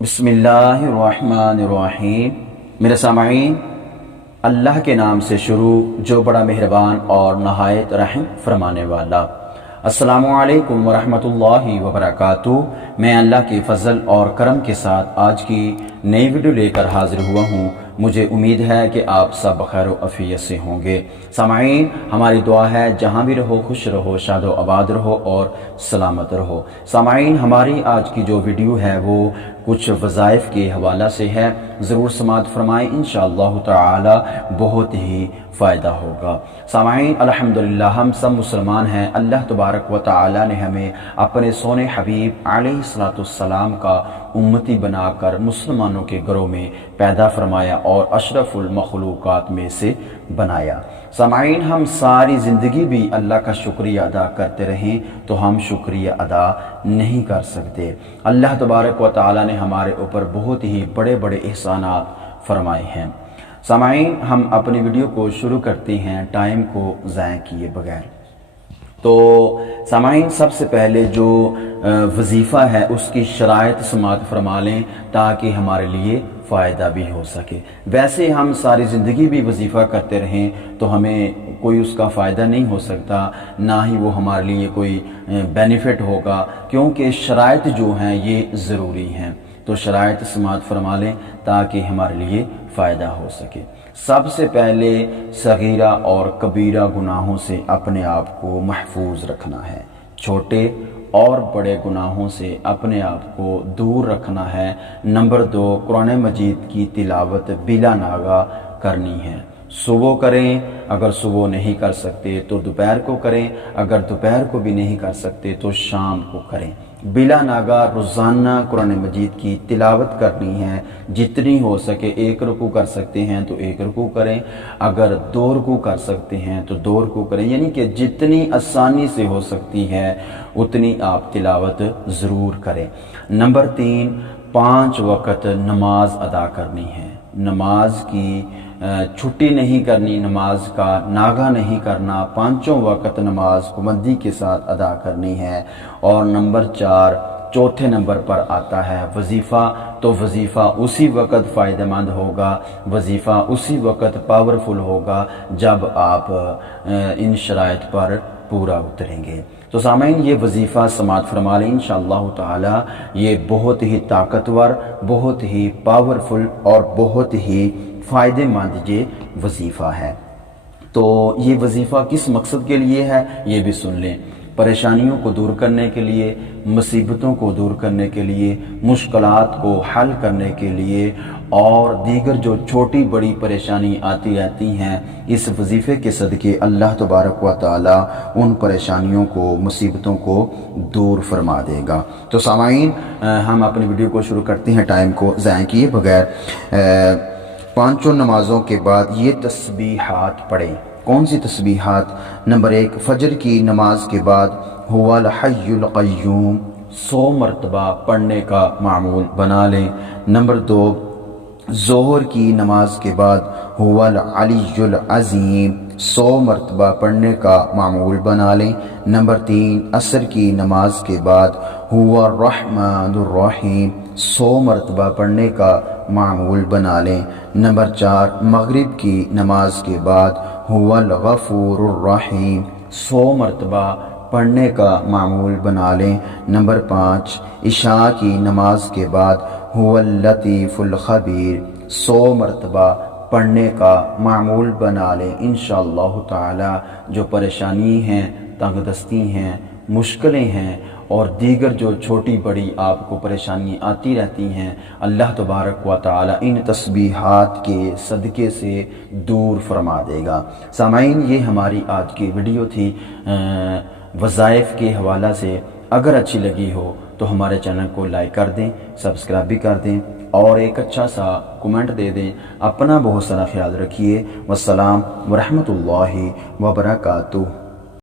بسم اللہ الرحمن الرحیم۔ میرے سامعین، اللہ کے نام سے شروع جو بڑا مہربان اور نہایت رحم فرمانے والا۔ السلام علیکم ورحمۃ اللہ وبرکاتہ۔ میں اللہ کے فضل اور کرم کے ساتھ آج کی نئی ویڈیو لے کر حاضر ہوا ہوں۔ مجھے امید ہے کہ آپ سب بخیر و عافیت سے ہوں گے۔ سامعین، ہماری دعا ہے جہاں بھی رہو خوش رہو، شاد و آباد رہو اور سلامت رہو۔ سامعین، ہماری آج کی جو ویڈیو ہے وہ کچھ وظائف کے حوالہ سے ہے، ضرور سماعت فرمائیں، انشاءاللہ تعالی بہت ہی فائدہ ہوگا۔ سامعین، الحمدللہ ہم سب مسلمان ہیں۔ اللہ تبارک و تعالی نے ہمیں اپنے سونے حبیب علیہ الصلوۃ والسلام کا امتی بنا کر مسلمانوں کے گھروں میں پیدا فرمایا اور اشرف المخلوقات میں سے بنایا۔ سامعین، ہم ساری زندگی بھی اللہ کا شکریہ ادا کرتے رہیں تو ہم شکریہ ادا نہیں کر سکتے۔ اللہ تبارک و تعالی نے ہمارے اوپر بہت ہی بڑے بڑے احسانات فرمائے ہیں۔ سامعین، ہم اپنی ویڈیو کو شروع کرتے ہیں ٹائم کو ضائع کیے بغیر۔ تو سامعین، سب سے پہلے جو وظیفہ ہے اس کی شرائط سماعت فرما لیں تاکہ ہمارے لیے فائدہ بھی ہو سکے۔ ویسے ہم ساری زندگی بھی وظیفہ کرتے رہیں تو ہمیں کوئی اس کا فائدہ نہیں ہو سکتا، نہ ہی وہ ہمارے لیے کوئی بینیفٹ ہوگا، کیونکہ شرائط جو ہیں یہ ضروری ہیں۔ تو شرائط سماعت فرما لیں تاکہ ہمارے لیے فائدہ ہو سکے۔ سب سے پہلے صغیرہ اور کبیرہ گناہوں سے اپنے آپ کو محفوظ رکھنا ہے، چھوٹے اور بڑے گناہوں سے اپنے آپ کو دور رکھنا ہے۔ نمبر 2، قرآن مجید کی تلاوت بلا ناغہ کرنی ہے۔ صبح کریں، اگر صبح نہیں کر سکتے تو دوپہر کو کریں، اگر دوپہر کو بھی نہیں کر سکتے تو شام کو کریں۔ بلا ناغہ روزانہ قرآن مجید کی تلاوت کرنی ہے، جتنی ہو سکے۔ 1 رکوع کر سکتے ہیں تو 1 رکوع کریں، اگر 2 رکوع کر سکتے ہیں تو 2 رکوع کریں، یعنی کہ جتنی آسانی سے ہو سکتی ہے اتنی آپ تلاوت ضرور کریں۔ نمبر 3، 5 وقت نماز ادا کرنی ہے۔ نماز کی چھٹی نہیں کرنی، نماز کا ناغہ نہیں کرنا، 5 وقت نماز پابندی کے ساتھ ادا کرنی ہے۔ اور نمبر 4، چوتھے نمبر پر آتا ہے وظیفہ۔ تو وظیفہ اسی وقت فائدہ مند ہوگا، وظیفہ اسی وقت پاورفل ہوگا جب آپ ان شرائط پر پورا اتریں گے۔ تو سامعین، یہ وظیفہ سماعت فرما لیں انشاءاللہ تعالی۔ یہ بہت ہی طاقتور، بہت ہی پاورفل اور بہت ہی فائدہ مند یہ وظیفہ ہے۔ تو یہ وظیفہ کس مقصد کے لیے ہے یہ بھی سن لیں۔ پریشانیوں کو دور کرنے کے لیے، مصیبتوں کو دور کرنے کے لیے، مشکلات کو حل کرنے کے لیے، اور دیگر جو چھوٹی بڑی پریشانی آتی رہتی ہیں، اس وظیفے کے صدقے اللہ تبارک و تعالی ان پریشانیوں کو، مصیبتوں کو دور فرما دے گا۔ تو سامعین، ہم اپنی ویڈیو کو شروع کرتے ہیں ٹائم کو ضائع کیے بغیر۔ 5 نمازوں کے بعد یہ تسبیحات پڑھیں۔ کون سی تسبیحات؟ نمبر 1، فجر کی نماز کے بعد هو الحی القیوم 100 مرتبہ پڑھنے کا معمول بنا لیں۔ نمبر 2، ظہر کی نماز کے بعد هو العلی العظیم 100 مرتبہ پڑھنے کا معمول بنا لیں۔ نمبر 3، عصر کی نماز کے بعد هو الرحمن الرحیم 100 مرتبہ پڑھنے کا معمول بنا لیں۔ نمبر 4، مغرب کی نماز کے بعد هو الغفور الرحیم 100 مرتبہ پڑھنے کا معمول بنا لیں۔ نمبر 5، عشاء کی نماز کے بعد هو اللطیف الخبیر 100 مرتبہ پڑھنے کا معمول بنا لیں انشاءاللہ تعالی۔ جو پریشانی ہیں، تنگ دستی ہیں، مشکلیں ہیں اور دیگر جو چھوٹی بڑی آپ کو پریشانی آتی رہتی ہیں، اللہ تبارک و تعالی ان تسبیحات کے صدقے سے دور فرما دے گا۔ سامعین، یہ ہماری آج کی ویڈیو تھی وظائف کے حوالہ سے۔ اگر اچھی لگی ہو تو ہمارے چینل کو لائک کر دیں، سبسکرائب بھی کر دیں اور ایک اچھا سا کمنٹ دے دیں۔ اپنا بہت سارا خیال رکھیے۔ والسلام ورحمۃ اللہ وبرکاتہ۔